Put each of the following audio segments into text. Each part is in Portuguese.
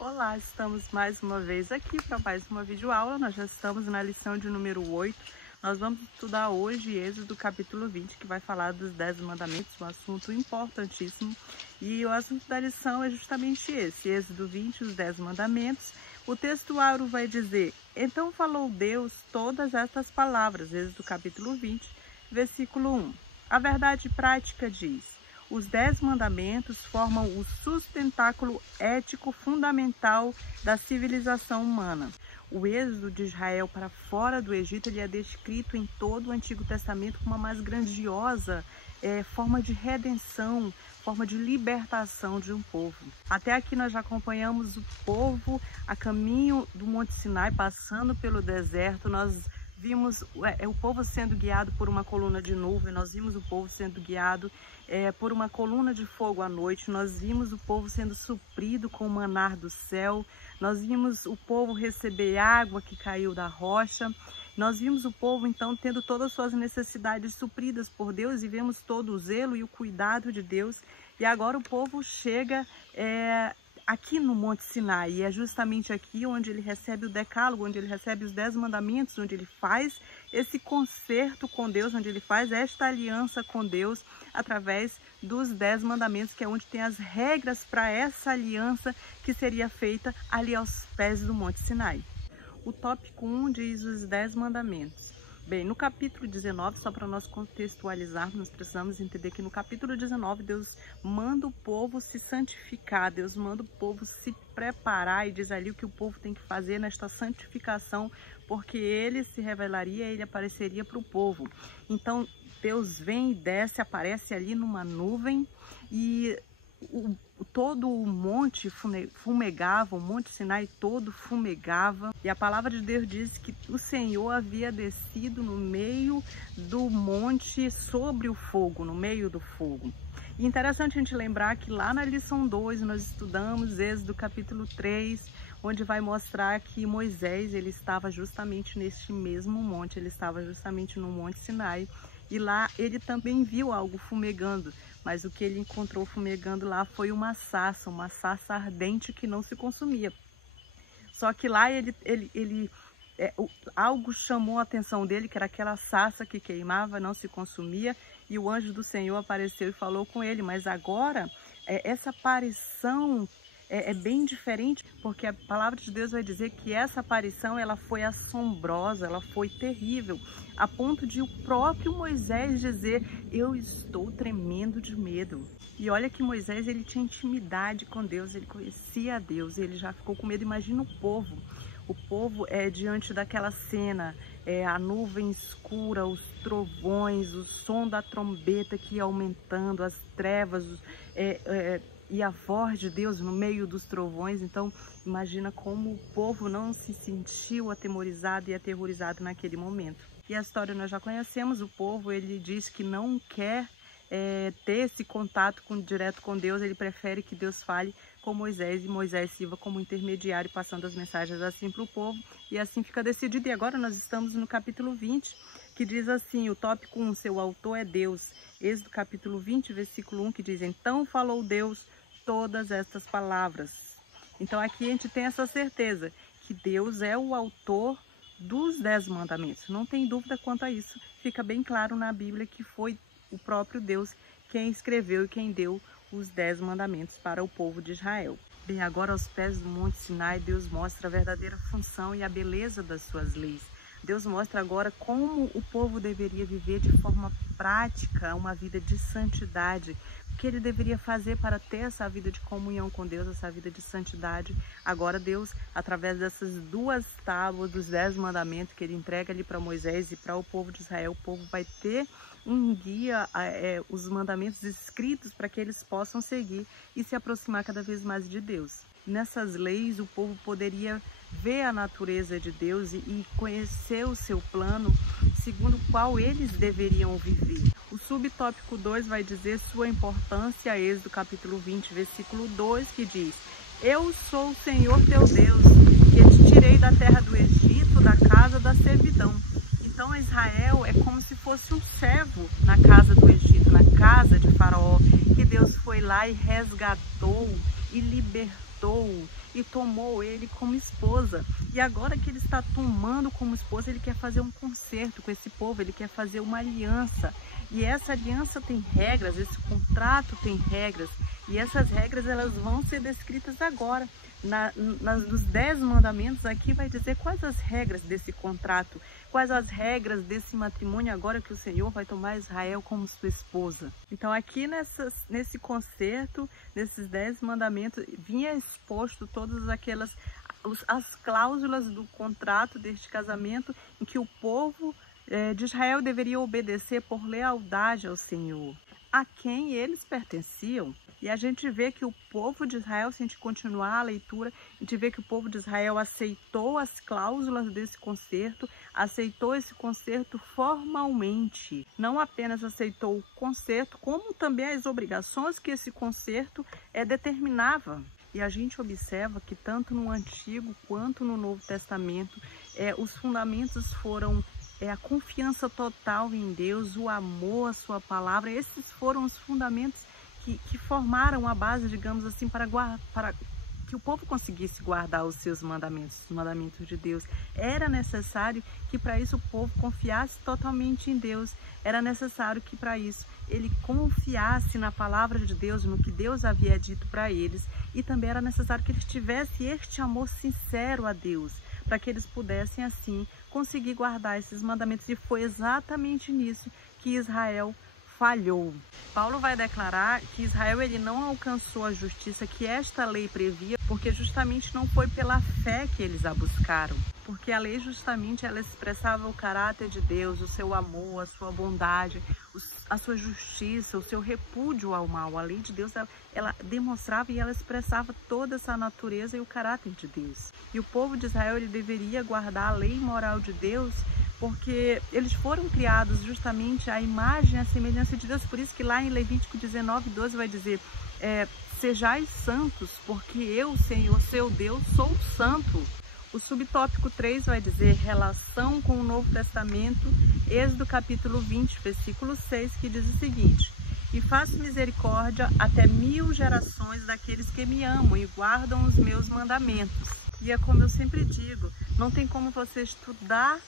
Olá, estamos mais uma vez aqui para mais uma videoaula. Nós já estamos na lição de número 8. Nós vamos estudar hoje Êxodo capítulo 20, que vai falar dos 10 mandamentos, um assunto importantíssimo. E o assunto da lição é justamente esse, Êxodo 20, os 10 mandamentos. O texto áureo vai dizer: então falou Deus todas estas palavras, Êxodo capítulo 20, versículo 1. A verdade prática diz: os 10 mandamentos formam o sustentáculo ético fundamental da civilização humana. O êxodo de Israel para fora do Egito ele é descrito em todo o Antigo Testamento como uma mais grandiosa forma de redenção, forma de libertação de um povo. Até aqui nós já acompanhamos o povo a caminho do Monte Sinai, passando pelo deserto. Nós vimos o povo sendo guiado por uma coluna de nuvem, nós vimos o povo sendo guiado por uma coluna de fogo à noite, nós vimos o povo sendo suprido com o maná do céu, nós vimos o povo receber água que caiu da rocha, nós vimos o povo então tendo todas as suas necessidades supridas por Deus e vemos todo o zelo e o cuidado de Deus. E agora o povo chega aqui no Monte Sinai, e é justamente aqui onde ele recebe o decálogo, onde ele recebe os 10 mandamentos, onde ele faz esse concerto com Deus, onde ele faz esta aliança com Deus através dos 10 mandamentos, que é onde tem as regras para essa aliança que seria feita ali aos pés do Monte Sinai. O tópico 1 diz os 10 mandamentos. Bem, no capítulo 19, só para nós contextualizarmos, nós precisamos entender que no capítulo 19 Deus manda o povo se santificar, Deus manda o povo se preparar e diz ali o que o povo tem que fazer nesta santificação, porque ele se revelaria, ele apareceria para o povo. Então Deus vem e desce, aparece ali numa nuvem e todo o monte fumegava, o Monte Sinai todo fumegava, e a palavra de Deus diz que o Senhor havia descido no meio do monte sobre o fogo, no meio do fogo. E interessante a gente lembrar que lá na lição 2 nós estudamos Êxodo capítulo 3, onde vai mostrar que Moisés ele estava justamente neste mesmo monte, ele estava justamente no Monte Sinai, e lá ele também viu algo fumegando, mas o que ele encontrou fumegando lá foi uma sarça ardente que não se consumia. Só que lá algo chamou a atenção dele, que era aquela sarça que queimava, não se consumia, e o anjo do Senhor apareceu e falou com ele. Mas agora, essa aparição é bem diferente, porque a palavra de Deus vai dizer que essa aparição ela foi assombrosa, ela foi terrível, a ponto de o próprio Moisés dizer: eu estou tremendo de medo. E olha que Moisés ele tinha intimidade com Deus, ele conhecia a Deus, e ele já ficou com medo. Imagina o povo diante daquela cena, a nuvem escura, os trovões, o som da trombeta que ia aumentando, as trevas, e a voz de Deus no meio dos trovões. Então imagina como o povo não se sentiu atemorizado e aterrorizado naquele momento. E a história nós já conhecemos, o povo ele diz que não quer ter esse contato direto com Deus, ele prefere que Deus fale com Moisés e Moisés sirva como intermediário, passando as mensagens assim para o povo, e assim fica decidido. E agora nós estamos no capítulo 20, que diz assim, o tópico 1, seu autor é Deus. Êxodo capítulo 20, versículo 1, que diz: então falou Deus todas estas palavras. Então aqui a gente tem essa certeza que Deus é o autor dos 10 mandamentos. Não tem dúvida quanto a isso. Fica bem claro na Bíblia que foi o próprio Deus quem escreveu e quem deu os 10 mandamentos para o povo de Israel. Bem, agora aos pés do Monte Sinai, Deus mostra a verdadeira função e a beleza das suas leis. Deus mostra agora como o povo deveria viver de forma prática, uma vida de santidade, o que ele deveria fazer para ter essa vida de comunhão com Deus, essa vida de santidade. Agora Deus, através dessas 2 tábuas dos 10 mandamentos que ele entrega ali para Moisés e para o povo de Israel, o povo vai ter um guia, os mandamentos escritos para que eles possam seguir e se aproximar cada vez mais de Deus. Nessas leis o povo poderia ver a natureza de Deus e conhecer o seu plano segundo o qual eles deveriam viver. O subtópico 2 vai dizer sua importância, Êxodo capítulo 20, versículo 2, que diz: eu sou o Senhor teu Deus, que te tirei da terra do Egito, da casa da servidão. Então Israel é como se fosse um servo na casa do Egito, na casa de Faraó, que Deus foi lá e resgatou e libertou e tomou ele como esposa. E agora que ele está tomando como esposa, ele quer fazer um concerto com esse povo, ele quer fazer uma aliança. E essa aliança tem regras, esse contrato tem regras. E essas regras elas vão ser descritas agora. Nos 10 mandamentos aqui vai dizer quais as regras desse contrato, quais as regras desse matrimônio agora que o Senhor vai tomar Israel como sua esposa. Então aqui nesse concerto, nesses 10 mandamentos, vinha exposto todas as cláusulas do contrato deste casamento em que o povo de Israel deveria obedecer por lealdade ao Senhor, a quem eles pertenciam. E a gente vê que o povo de Israel, se a gente continuar a leitura, a gente vê que o povo de Israel aceitou as cláusulas desse concerto, aceitou esse concerto formalmente. Não apenas aceitou o concerto, como também as obrigações que esse concerto determinava. E a gente observa que tanto no Antigo quanto no Novo Testamento, os fundamentos foram a confiança total em Deus, o amor à sua palavra. Esses foram os fundamentos que formaram a base, digamos assim, para que o povo conseguisse guardar os seus mandamentos, os mandamentos de Deus. Era necessário que para isso o povo confiasse totalmente em Deus. Era necessário que para isso ele confiasse na palavra de Deus, no que Deus havia dito para eles. E também era necessário que eles tivessem este amor sincero a Deus, para que eles pudessem assim conseguir guardar esses mandamentos. E foi exatamente nisso que Israel falhou. Paulo vai declarar que Israel ele não alcançou a justiça que esta lei previa, porque justamente não foi pela fé que eles a buscaram. Porque a lei justamente ela expressava o caráter de Deus, o seu amor, a sua bondade, a sua justiça, o seu repúdio ao mal. A lei de Deus ela demonstrava e ela expressava toda essa natureza e o caráter de Deus. E o povo de Israel ele deveria guardar a lei moral de Deus, porque eles foram criados justamente à imagem e à semelhança de Deus. Por isso que lá em Levítico 19:12 vai dizer: sejais santos, porque eu, Senhor, seu Deus, sou santo. O subtópico 3 vai dizer relação com o Novo Testamento, Êxodo capítulo 20, versículo 6, que diz o seguinte: e faço misericórdia até 1000 gerações daqueles que me amam e guardam os meus mandamentos. E é como eu sempre digo, não tem como você estudar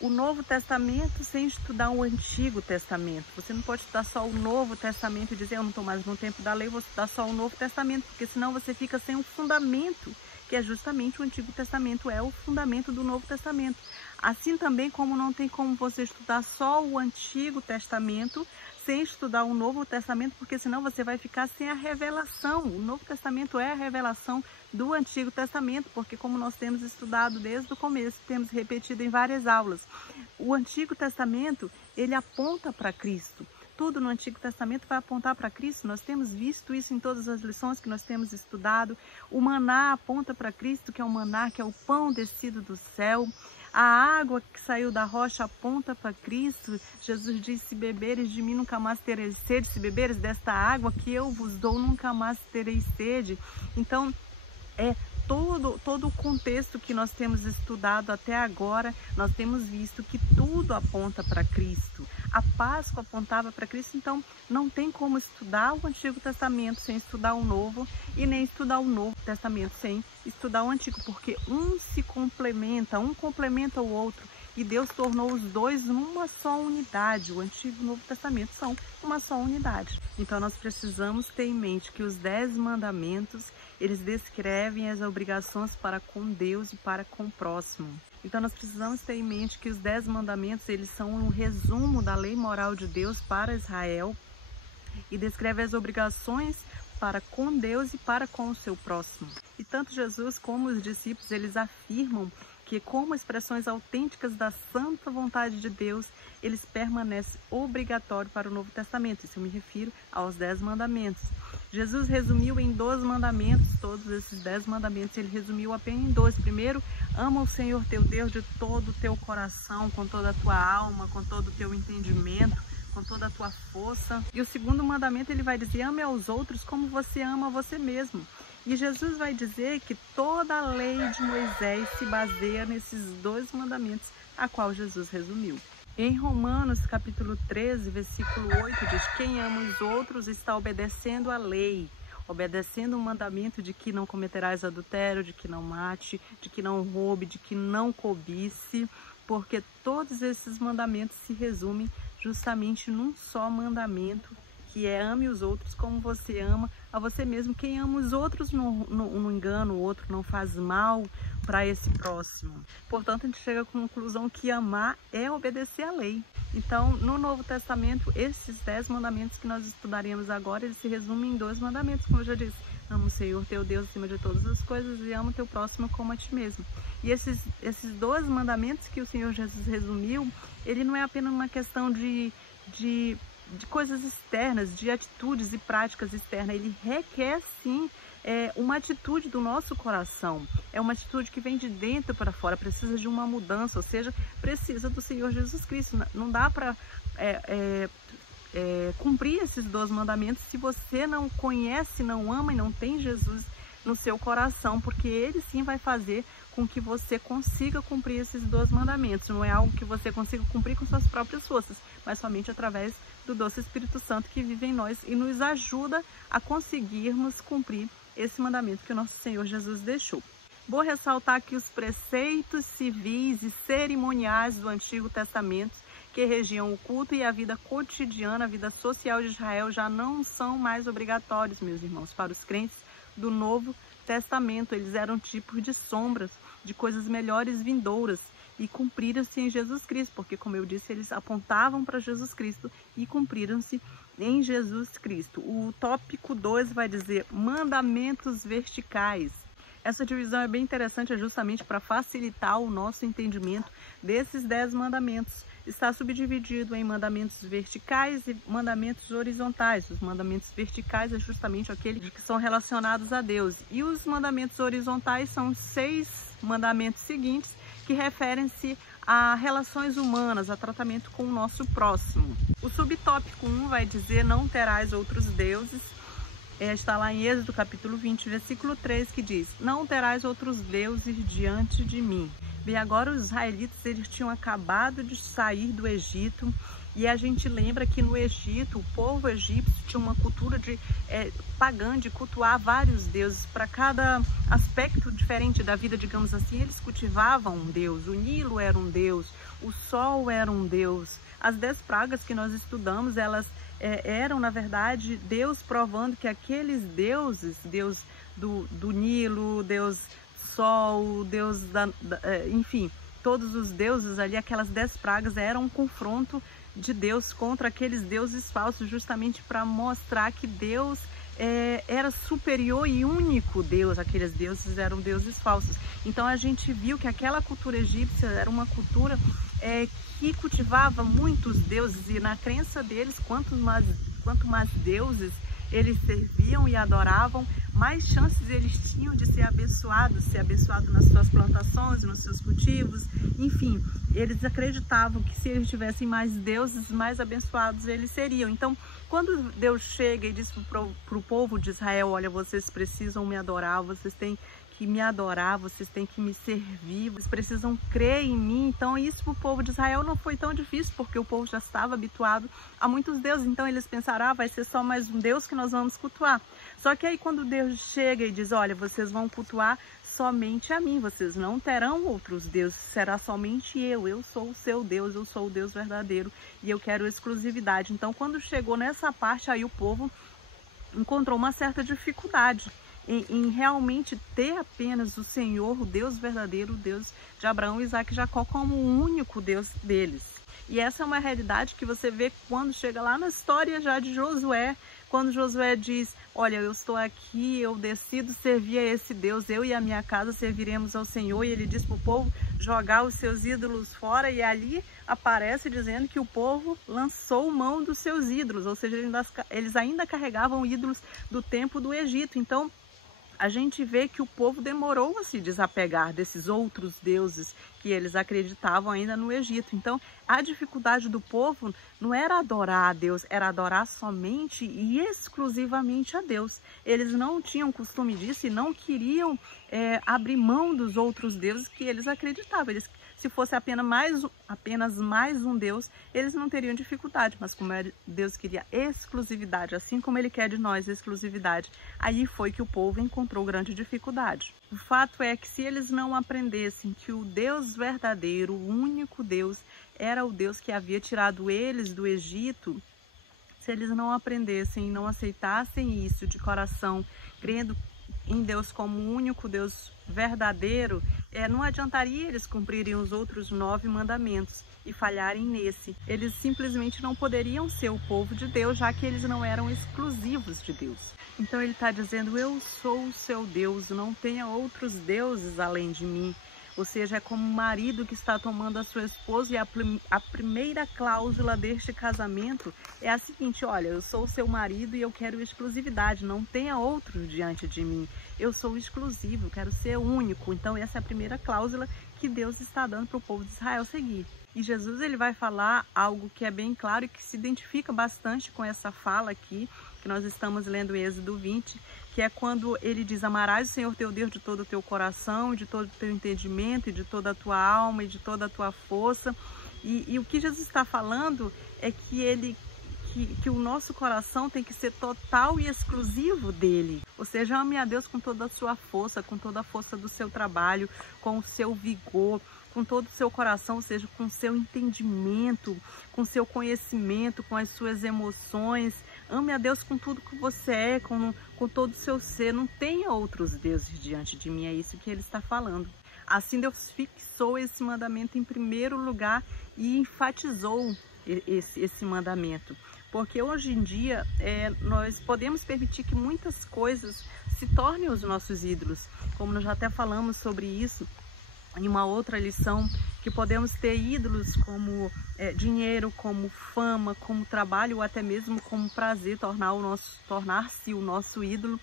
o Novo Testamento sem estudar o Antigo Testamento. Você não pode estudar só o Novo Testamento e dizer: eu não estou mais no tempo da lei, vou estudar só o Novo Testamento, porque senão você fica sem o fundamento, que é justamente o Antigo Testamento, é o fundamento do Novo Testamento. Assim também como não tem como você estudar só o Antigo Testamento sem estudar o Novo Testamento, porque senão você vai ficar sem a revelação. O Novo Testamento é a revelação do Antigo Testamento, porque como nós temos estudado desde o começo, temos repetido em várias aulas, o Antigo Testamento, ele aponta para Cristo. Tudo no Antigo Testamento vai apontar para Cristo. Nós temos visto isso em todas as lições que nós temos estudado. O maná aponta para Cristo, que é o maná, que é o pão descido do céu. A água que saiu da rocha aponta para Cristo. Jesus disse: se beberes de mim, nunca mais tereis sede. Se beberes desta água que eu vos dou, nunca mais tereis sede. Então, todo o contexto que nós temos estudado até agora, nós temos visto que tudo aponta para Cristo. A Páscoa apontava para Cristo, então não tem como estudar o Antigo Testamento sem estudar o Novo, e nem estudar o Novo Testamento sem estudar o Antigo, porque um se complementa, um complementa o outro, e Deus tornou os dois numa só unidade. O Antigo e o Novo Testamento são uma só unidade. Então nós precisamos ter em mente que os 10 mandamentos, eles descrevem as obrigações para com Deus e para com o próximo. Então nós precisamos ter em mente que os 10 mandamentos, eles são um resumo da lei moral de Deus para Israel e descreve as obrigações para com Deus e para com o seu próximo. E tanto Jesus como os discípulos, eles afirmam que como expressões autênticas da santa vontade de Deus, eles permanecem obrigatórios para o Novo Testamento. Isso eu me refiro aos 10 mandamentos. Jesus resumiu em 12 mandamentos, todos esses 10 mandamentos, ele resumiu apenas em 2. Primeiro, ama o Senhor teu Deus de todo o teu coração, com toda a tua alma, com todo o teu entendimento, com toda a tua força. E o segundo mandamento, ele vai dizer: ame aos outros como você ama a você mesmo. E Jesus vai dizer que toda a lei de Moisés se baseia nesses 2 mandamentos, a qual Jesus resumiu. Em Romanos, capítulo 13, versículo 8, diz: quem ama os outros está obedecendo a lei. obedecendo o mandamento de que não cometerás adultério, de que não mate, de que não roube, de que não cobice, porque todos esses mandamentos se resumem justamente num só mandamento, que é ame os outros como você ama a você mesmo. Quem ama os outros não engana o outro, não faz mal para esse próximo. Portanto, a gente chega à conclusão que amar é obedecer à lei. Então, no Novo Testamento, esses 10 mandamentos que nós estudaremos agora, eles se resumem em 2 mandamentos, como eu já disse. Ama o Senhor teu Deus acima de todas as coisas e ama o teu próximo como a ti mesmo. E esses 2 mandamentos que o Senhor Jesus resumiu, ele não é apenas uma questão de coisas externas, de atitudes e práticas externas. Ele requer, sim, uma atitude do nosso coração. É uma atitude que vem de dentro para fora, precisa de uma mudança, ou seja, precisa do Senhor Jesus Cristo. Não dá para cumprir esses 2 mandamentos se você não conhece, não ama e não tem Jesus no seu coração, porque ele sim vai fazer com que você consiga cumprir esses 2 mandamentos. Não é algo que você consiga cumprir com suas próprias forças, mas somente através do doce Espírito Santo que vive em nós e nos ajuda a conseguirmos cumprir esse mandamento que o nosso Senhor Jesus deixou. Vou ressaltar que os preceitos civis e cerimoniais do Antigo Testamento que regiam o culto e a vida cotidiana, a vida social de Israel, já não são mais obrigatórios, meus irmãos, para os crentes do Novo Testamento. Eles eram tipos de sombras de coisas melhores vindouras e cumpriram-se em Jesus Cristo, porque, como eu disse, eles apontavam para Jesus Cristo e cumpriram-se em Jesus Cristo. O tópico 2 vai dizer mandamentos verticais. Essa divisão é bem interessante, é justamente para facilitar o nosso entendimento desses 10 mandamentos. Está subdividido em mandamentos verticais e mandamentos horizontais. Os mandamentos verticais é justamente aqueles que são relacionados a Deus. E os mandamentos horizontais são 6 mandamentos seguintes que referem-se a relações humanas, a tratamento com o nosso próximo. O subtópico 1 vai dizer não terás outros deuses. Está lá em Êxodo capítulo 20, versículo 3, que diz: não terás outros deuses diante de mim. Bem, agora os israelitas eles tinham acabado de sair do Egito e a gente lembra que no Egito o povo egípcio tinha uma cultura pagã de cultuar vários deuses. Para cada aspecto diferente da vida, digamos assim, eles cultivavam um deus. O Nilo era um deus, o sol era um deus. As 10 pragas que nós estudamos, elas eram, na verdade, Deus provando que aqueles deuses, Deus do Nilo, Deus Sol, Deus enfim, todos os deuses ali, aquelas 10 pragas eram um confronto de Deus contra aqueles deuses falsos, justamente para mostrar que Deus era superior e único Deus. Aqueles deuses eram deuses falsos. Então a gente viu que aquela cultura egípcia era uma cultura que cultivava muitos deuses, e na crença deles, quanto mais deuses eles serviam e adoravam, mais chances eles tinham de ser abençoados nas suas plantações, nos seus cultivos, enfim, eles acreditavam que se eles tivessem mais deuses, mais abençoados eles seriam. Então, quando Deus chega e diz para o povo de Israel: olha, vocês precisam me adorar, vocês têm que me adorar, vocês têm que me servir, vocês precisam crer em mim. Então isso para o povo de Israel não foi tão difícil, porque o povo já estava habituado a muitos deuses. Então eles pensaram: vai ser só mais um Deus que nós vamos cultuar. Só que aí quando Deus chega e diz: olha, vocês vão cultuar somente a mim, vocês não terão outros deuses, será somente eu sou o seu Deus, eu sou o Deus verdadeiro e eu quero exclusividade. Então quando chegou nessa parte, aí o povo encontrou uma certa dificuldade em realmente ter apenas o Senhor, o Deus verdadeiro, o Deus de Abraão, Isaac e Jacó, como o único Deus deles. E essa é uma realidade que você vê quando chega lá na história já de Josué, quando Josué diz: olha, eu estou aqui, eu decido servir a esse Deus, eu e a minha casa serviremos ao Senhor. E ele diz para o povo jogar os seus ídolos fora, e ali aparece dizendo que o povo lançou mão dos seus ídolos, ou seja, eles ainda carregavam ídolos do tempo do Egito. Então a gente vê que o povo demorou a se desapegar desses outros deuses que eles acreditavam ainda no Egito. Então, a dificuldade do povo não era adorar a Deus, era adorar somente e exclusivamente a Deus. Eles não tinham costume disso e não queriam abrir mão dos outros deuses que eles acreditavam. Eles Se fosse apenas mais um Deus, eles não teriam dificuldade, mas como Deus queria exclusividade, assim como Ele quer de nós exclusividade, aí foi que o povo encontrou grande dificuldade. O fato é que se eles não aprendessem que o Deus verdadeiro, o único Deus, era o Deus que havia tirado eles do Egito, se eles não aprendessem e não aceitassem isso de coração, crendo em Deus como o único Deus verdadeiro, não adiantaria eles cumprirem os outros 9 mandamentos e falharem nesse. Eles simplesmente não poderiam ser o povo de Deus, já que eles não eram exclusivos de Deus. Então ele está dizendo, eu sou o seu Deus, não tenha outros deuses além de mim. Ou seja, é como um marido que está tomando a sua esposa e a primeira cláusula deste casamento é a seguinte, olha, eu sou o seu marido e eu quero exclusividade, não tenha outros diante de mim. Eu sou exclusivo, quero ser único. Então essa é a primeira cláusula que Deus está dando para o povo de Israel seguir. E Jesus ele vai falar algo que é bem claro e que se identifica bastante com essa fala aqui, que nós estamos lendo em Êxodo 20, que é quando ele diz, amarás o Senhor teu Deus de todo o teu coração, de todo o teu entendimento, e de toda a tua alma, e de toda a tua força. E o que Jesus está falando é que o nosso coração tem que ser total e exclusivo dele. Ou seja, ame a Deus com toda a sua força, com toda a força do seu trabalho, com o seu vigor, com todo o seu coração, ou seja, com o seu entendimento, com o seu conhecimento, com as suas emoções. Ame a Deus com tudo que você é, com todo o seu ser. Não tenha outros deuses diante de mim, é isso que ele está falando. Assim Deus fixou esse mandamento em primeiro lugar e enfatizou esse mandamento. Porque hoje em dia nós podemos permitir que muitas coisas se tornem os nossos ídolos. Como nós já até falamos sobre isso em uma outra lição, que podemos ter ídolos como dinheiro, como fama, como trabalho ou até mesmo como prazer, tornar-se o nosso ídolo.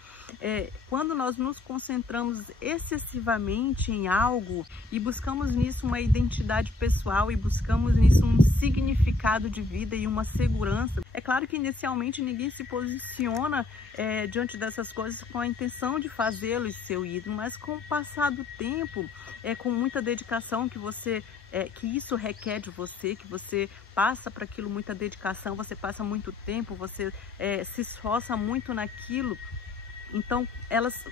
Quando nós nos concentramos excessivamente em algo e buscamos nisso uma identidade pessoal e buscamos nisso um significado de vida e uma segurança, é claro que inicialmente ninguém se posiciona diante dessas coisas com a intenção de fazê-lo seu ídolo, mas com o passar do tempo, com muita dedicação que isso requer de você, que você passa para aquilo muita dedicação, você passa muito tempo, você se esforça muito naquilo. Então elas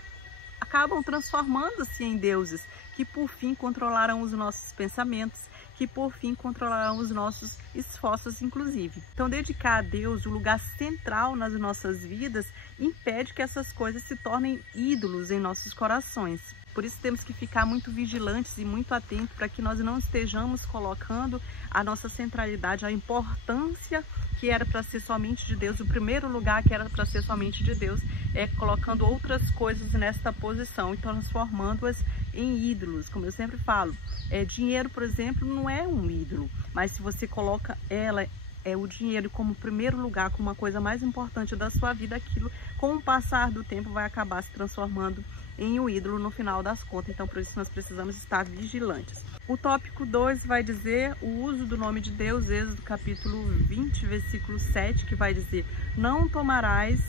acabam transformando-se em deuses que por fim controlarão os nossos pensamentos, que por fim controlarão os nossos esforços inclusive. Então dedicar a Deus o lugar central nas nossas vidas impede que essas coisas se tornem ídolos em nossos corações. Por isso temos que ficar muito vigilantes e muito atentos para que nós não estejamos colocando a nossa centralidade, a importância que era para ser somente de Deus, o primeiro lugar que era para ser somente de Deus, colocando outras coisas nesta posição e transformando-as em ídolos. Como eu sempre falo, dinheiro, por exemplo, não é um ídolo, mas se você coloca o dinheiro como primeiro lugar, como uma coisa mais importante da sua vida, aquilo com o passar do tempo vai acabar se transformando em um ídolo no final das contas. Então por isso nós precisamos estar vigilantes. O tópico 2 vai dizer o uso do nome de Deus, Êxodo capítulo 20, versículo 7, que vai dizer, não tomarás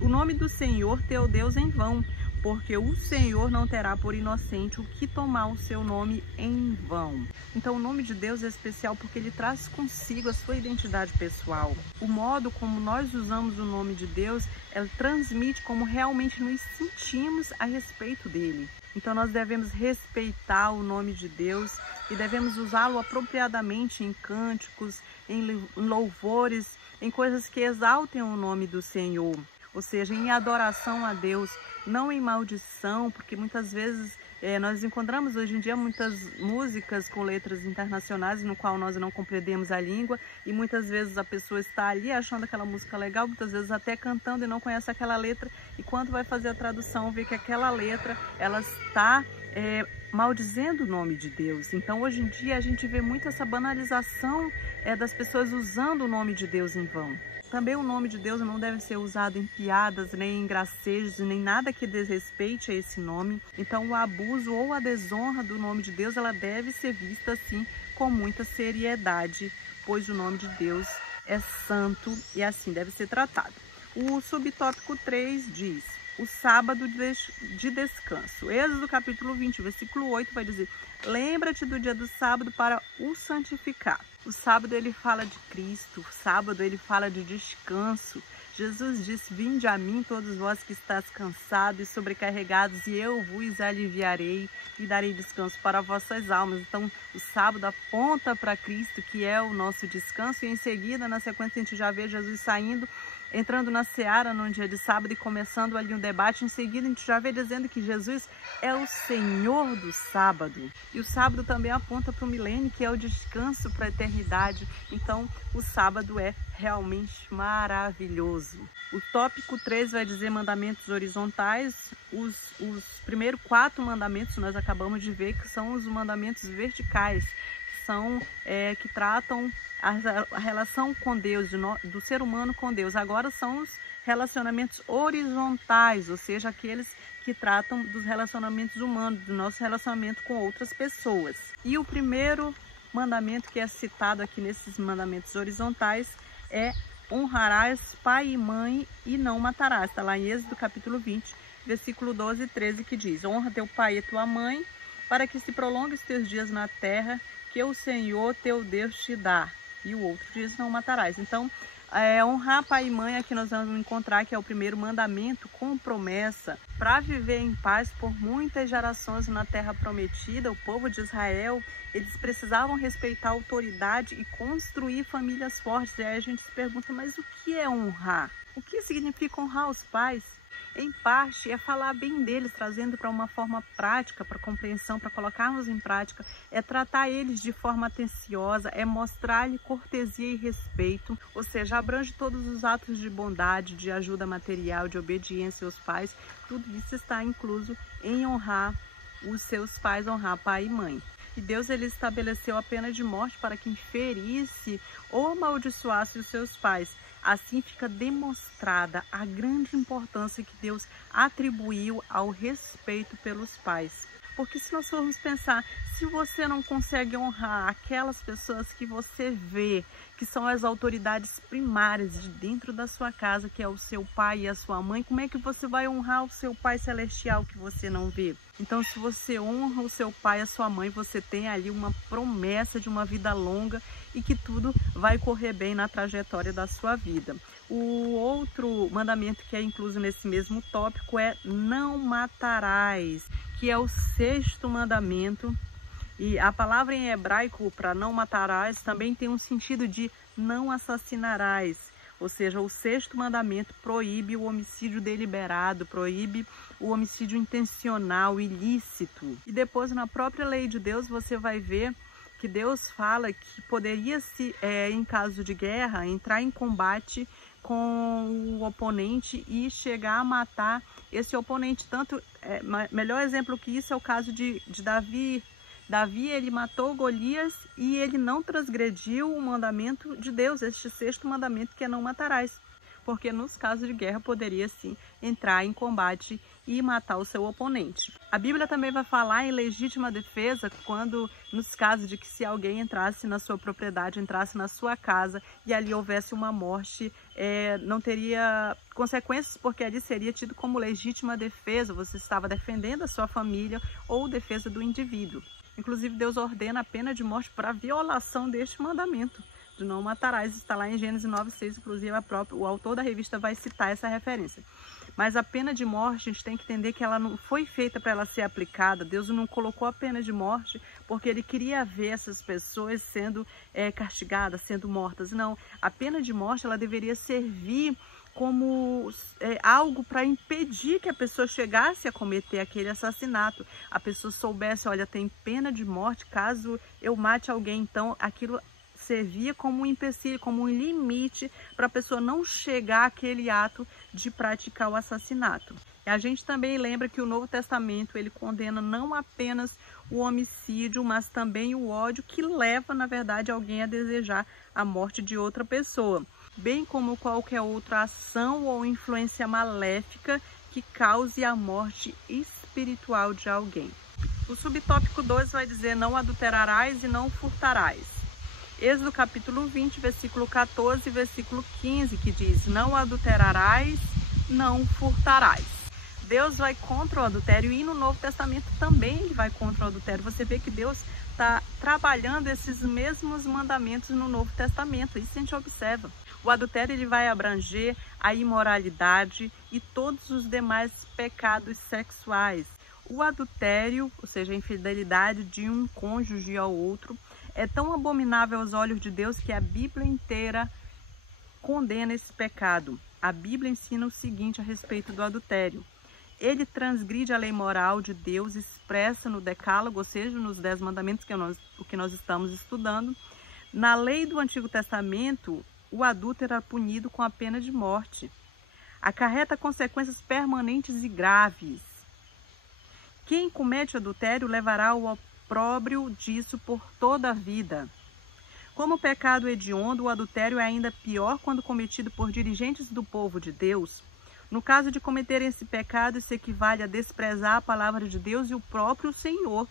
o nome do Senhor teu Deus em vão, porque o Senhor não terá por inocente o que tomar o seu nome em vão. Então o nome de Deus é especial porque ele traz consigo a sua identidade pessoal. O modo como nós usamos o nome de Deus, ela transmite como realmente nos sentimos a respeito dele. Então nós devemos respeitar o nome de Deus e devemos usá-lo apropriadamente em cânticos, em louvores, em coisas que exaltem o nome do Senhor. Ou seja, em adoração a Deus, não em maldição, porque muitas vezes nós encontramos hoje em dia muitas músicas com letras internacionais no qual nós não compreendemos a língua e muitas vezes a pessoa está ali achando aquela música legal, muitas vezes até cantando e não conhece aquela letra, e quando vai fazer a tradução vê que aquela letra ela está maldizendo o nome de Deus. Então hoje em dia a gente vê muito essa banalização das pessoas usando o nome de Deus em vão. Também o nome de Deus não deve ser usado em piadas, nem em gracejos, nem nada que desrespeite a esse nome. Então o abuso ou a desonra do nome de Deus, ela deve ser vista assim com muita seriedade, pois o nome de Deus é santo e assim deve ser tratado. O subtópico 3 diz, o sábado de descanso. Êxodo capítulo 20, versículo 8 vai dizer: lembra-te do dia do sábado para o santificar. O sábado ele fala de Cristo, o sábado ele fala de descanso. Jesus disse: vinde a mim todos vós que estáis cansados e sobrecarregados, e eu vos aliviarei e darei descanso para vossas almas. Então o sábado aponta para Cristo, que é o nosso descanso, e em seguida, na sequência, a gente já vê Jesus saindo, entrando na seara num dia de sábado e começando ali um debate. Em seguida, a gente já vê dizendo que Jesus é o Senhor do sábado. E o sábado também aponta para o milênio, que é o descanso para a eternidade. Então, o sábado é realmente maravilhoso. O tópico 3 vai dizer mandamentos horizontais. Os primeiros 4 mandamentos nós acabamos de ver que são os mandamentos verticais, que tratam a relação com Deus, do ser humano com Deus. Agora são os relacionamentos horizontais, ou seja, aqueles que tratam dos relacionamentos humanos, do nosso relacionamento com outras pessoas. E o primeiro mandamento que é citado aqui nesses mandamentos horizontais é: honrarás pai e mãe e não matarás. Está lá em Êxodo capítulo 20, versículo 12 e 13, que diz: honra teu pai e tua mãe, para que se prolongue os teus dias na terra que o Senhor teu Deus te dá. E o outro diz: não matarás. Então, honrar pai e mãe, aqui nós vamos encontrar que é o primeiro mandamento com promessa para viver em paz por muitas gerações na terra prometida. O povo de Israel, eles precisavam respeitar a autoridade e construir famílias fortes. E aí a gente se pergunta: mas o que é honrar? O que significa honrar os pais? Em parte, é falar bem deles, trazendo para uma forma prática, para compreensão, para colocarmos em prática. É tratar eles de forma atenciosa, é mostrar-lhe cortesia e respeito, ou seja, abrange todos os atos de bondade, de ajuda material, de obediência aos pais. Tudo isso está incluso em honrar os seus pais, honrar pai e mãe. E Deus ele estabeleceu a pena de morte para quem ferisse ou amaldiçoasse os seus pais. Assim fica demonstrada a grande importância que Deus atribuiu ao respeito pelos pais. Porque se nós formos pensar, se você não consegue honrar aquelas pessoas que você vê, que são as autoridades primárias de dentro da sua casa, que é o seu pai e a sua mãe, como é que você vai honrar o seu pai celestial que você não vê? Então, se você honra o seu pai e a sua mãe, você tem ali uma promessa de uma vida longa e que tudo vai correr bem na trajetória da sua vida. O outro mandamento que é incluso nesse mesmo tópico é: não matarás, que é o 6º mandamento. E a palavra em hebraico para não matarás também tem um sentido de não assassinarás. Ou seja, o 6º mandamento proíbe o homicídio deliberado, proíbe o homicídio intencional, ilícito. E depois, na própria lei de Deus, você vai ver que Deus fala que poderia-se, em caso de guerra, entrar em combate com o oponente e chegar a matar esse oponente. Melhor exemplo que isso é o caso de Davi. Davi, ele matou Golias e ele não transgrediu o mandamento de Deus, este 6º mandamento, que é não matarás. Porque nos casos de guerra poderia sim entrar em combate e matar o seu oponente. A Bíblia também vai falar em legítima defesa quando, nos casos de que se alguém entrasse na sua propriedade, entrasse na sua casa e ali houvesse uma morte, não teria consequências, porque ali seria tido como legítima defesa. Você estava defendendo a sua família ou defesa do indivíduo. Inclusive, Deus ordena a pena de morte para a violação deste mandamento, de não matarás. Está lá em Gênesis 9:6, inclusive o autor da revista vai citar essa referência. Mas a pena de morte, a gente tem que entender que ela não foi feita para ela ser aplicada. Deus não colocou a pena de morte porque Ele queria ver essas pessoas sendo castigadas, sendo mortas. Não, a pena de morte ela deveria servir como algo para impedir que a pessoa chegasse a cometer aquele assassinato. A pessoa soubesse: olha, tem pena de morte caso eu mate alguém. Então aquilo servia como um empecilho, como um limite para a pessoa não chegar àquele ato de praticar o assassinato. E a gente também lembra que o Novo Testamento ele condena não apenas o homicídio, mas também o ódio que leva, na verdade, alguém a desejar a morte de outra pessoa, bem como qualquer outra ação ou influência maléfica que cause a morte espiritual de alguém. O subtópico 2 vai dizer: não adulterarás e não furtarás. Êxodo capítulo 20, versículo 14 e versículo 15, que diz: não adulterarás, não furtarás. Deus vai contra o adultério e no Novo Testamento também ele vai contra o adultério. Você vê que Deus está trabalhando esses mesmos mandamentos no Novo Testamento. Isso a gente observa. O adultério ele vai abranger a imoralidade e todos os demais pecados sexuais. O adultério, ou seja, a infidelidade de um cônjuge ao outro, é tão abominável aos olhos de Deus que a Bíblia inteira condena esse pecado. A Bíblia ensina o seguinte a respeito do adultério. Ele transgride a lei moral de Deus expressa no Decálogo, ou seja, nos 10 mandamentos, que nós estamos estudando. Na lei do Antigo Testamento, o adúltero era punido com a pena de morte. Acarreta consequências permanentes e graves. Quem comete adultério levará o opróbrio disso por toda a vida. Como o pecado hediondo, o adultério é ainda pior quando cometido por dirigentes do povo de Deus. No caso de cometerem esse pecado, isso equivale a desprezar a palavra de Deus e o próprio Senhor.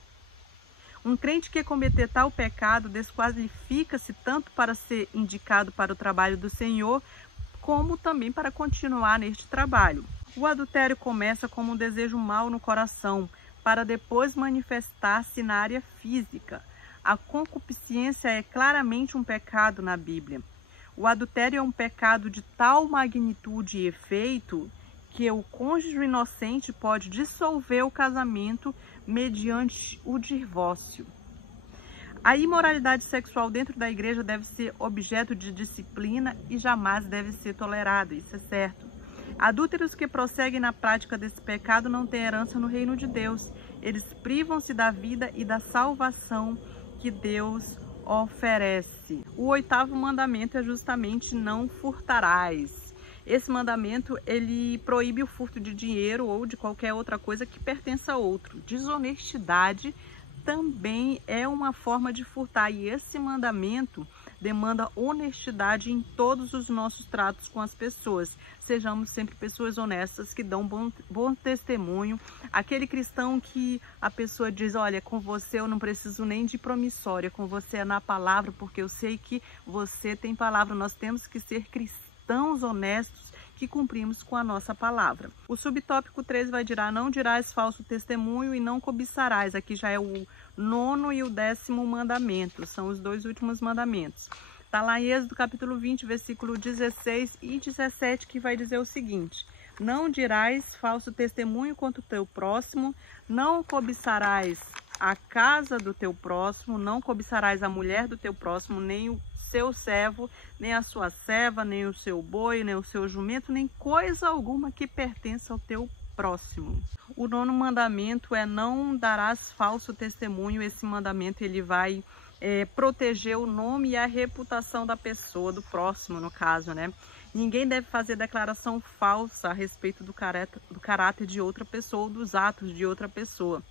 Um crente que cometer tal pecado desqualifica-se tanto para ser indicado para o trabalho do Senhor, como também para continuar neste trabalho. O adultério começa como um desejo mau no coração, para depois manifestar-se na área física. A concupiscência é claramente um pecado na Bíblia. O adultério é um pecado de tal magnitude e efeito que o cônjuge inocente pode dissolver o casamento mediante o divórcio. A imoralidade sexual dentro da igreja deve ser objeto de disciplina e jamais deve ser tolerada, isso é certo. Adúlteros que prosseguem na prática desse pecado não têm herança no reino de Deus. Eles privam-se da vida e da salvação que Deus oferece. O 8º mandamento é justamente não furtarás. Esse mandamento ele proíbe o furto de dinheiro ou de qualquer outra coisa que pertença a outro. Desonestidade também é uma forma de furtar e esse mandamento demanda honestidade em todos os nossos tratos com as pessoas. Sejamos sempre pessoas honestas que dão bom testemunho. Aquele cristão que a pessoa diz, olha, com você eu não preciso nem de promissória, com você é na palavra, porque eu sei que você tem palavra. Nós temos que ser cristãos honestos que cumprimos com a nossa palavra. O subtópico 3 vai dizer, não dirás falso testemunho e não cobiçarás. Aqui já é o 9º e o 10º mandamento, são os 2 últimos mandamentos. Está lá em Êxodo capítulo 20, versículo 16 e 17, que vai dizer o seguinte, não dirás falso testemunho contra o teu próximo, não cobiçarás a casa do teu próximo, não cobiçarás a mulher do teu próximo, nem o seu servo, nem a sua serva, nem o seu boi, nem o seu jumento, nem coisa alguma que pertença ao teu próximo. O 9º mandamento é não darás falso testemunho. Esse mandamento ele vai proteger o nome e a reputação da pessoa, do próximo no caso, né? Ninguém deve fazer declaração falsa a respeito do caráter de outra pessoa ou dos atos de outra pessoa.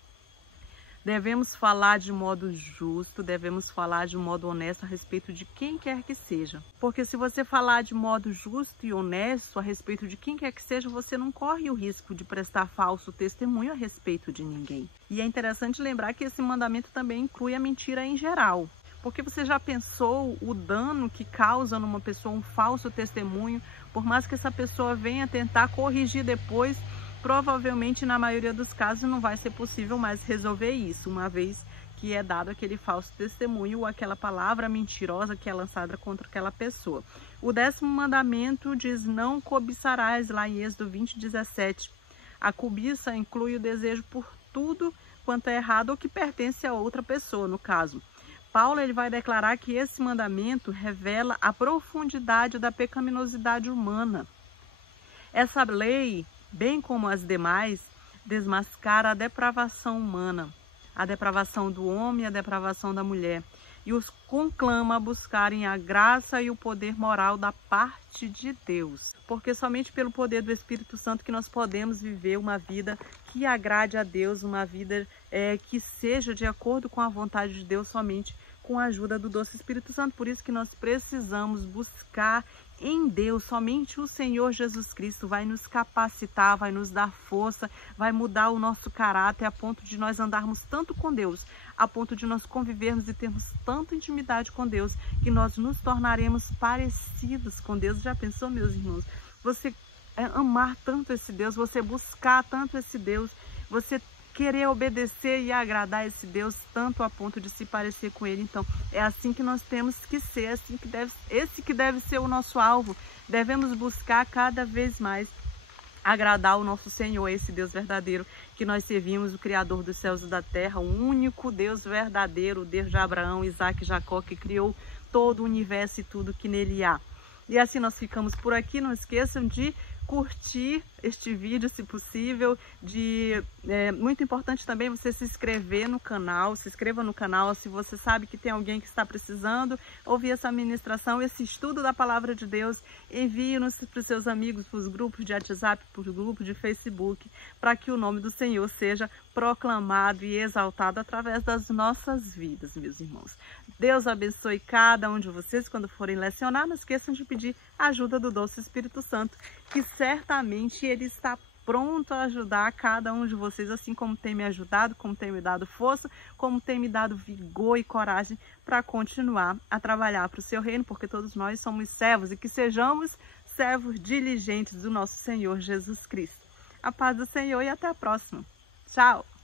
Devemos falar de modo justo, devemos falar de modo honesto a respeito de quem quer que seja. Porque se você falar de modo justo e honesto a respeito de quem quer que seja, você não corre o risco de prestar falso testemunho a respeito de ninguém. E é interessante lembrar que esse mandamento também inclui a mentira em geral. Porque você já pensou o dano que causa numa pessoa um falso testemunho, por mais que essa pessoa venha tentar corrigir depois, provavelmente na maioria dos casos não vai ser possível mais resolver isso, uma vez que é dado aquele falso testemunho ou aquela palavra mentirosa que é lançada contra aquela pessoa. O 10º mandamento diz não cobiçarás, lá em Êxodo 20, 17. A cobiça inclui o desejo por tudo quanto é errado ou que pertence a outra pessoa, no caso. Paulo ele vai declarar que esse mandamento revela a profundidade da pecaminosidade humana. Essa lei, bem como as demais, desmascara a depravação humana, a depravação do homem e a depravação da mulher, e os conclama a buscarem a graça e o poder moral da parte de Deus. Porque somente pelo poder do Espírito Santo que nós podemos viver uma vida que agrade a Deus, uma vida que seja de acordo com a vontade de Deus, somente com a ajuda do doce Espírito Santo. Por isso que nós precisamos buscar em Deus. Somente o Senhor Jesus Cristo vai nos capacitar, vai nos dar força, vai mudar o nosso caráter a ponto de nós andarmos tanto com Deus, a ponto de nós convivermos e termos tanta intimidade com Deus, que nós nos tornaremos parecidos com Deus. Já pensou, meus irmãos? Você amar tanto esse Deus, você buscar tanto esse Deus, você querer obedecer e agradar esse Deus tanto a ponto de se parecer com Ele. Então, é assim que nós temos que ser, esse que deve ser o nosso alvo. Devemos buscar cada vez mais agradar o nosso Senhor, esse Deus verdadeiro que nós servimos, o Criador dos céus e da terra, o único Deus verdadeiro, o Deus de Abraão, Isaac e Jacó, que criou todo o universo e tudo que nele há. E assim nós ficamos por aqui. Não esqueçam de curtir este vídeo, se possível, muito importante também você se inscrever no canal, se inscreva no canal se você sabe que tem alguém que está precisando ouvir essa ministração, esse estudo da palavra de Deus. Envie-nos para os seus amigos, para os grupos de WhatsApp, para os grupos de Facebook, para que o nome do Senhor seja proclamado e exaltado através das nossas vidas, meus irmãos. Deus abençoe cada um de vocês. Quando forem lecionar, não esqueçam de pedir a ajuda do doce Espírito Santo, que certamente Ele está pronto a ajudar cada um de vocês, assim como tem me ajudado, como tem me dado força, como tem me dado vigor e coragem para continuar a trabalhar para o seu reino, porque todos nós somos servos, e que sejamos servos diligentes do nosso Senhor Jesus Cristo. A paz do Senhor e até a próxima. Tchau!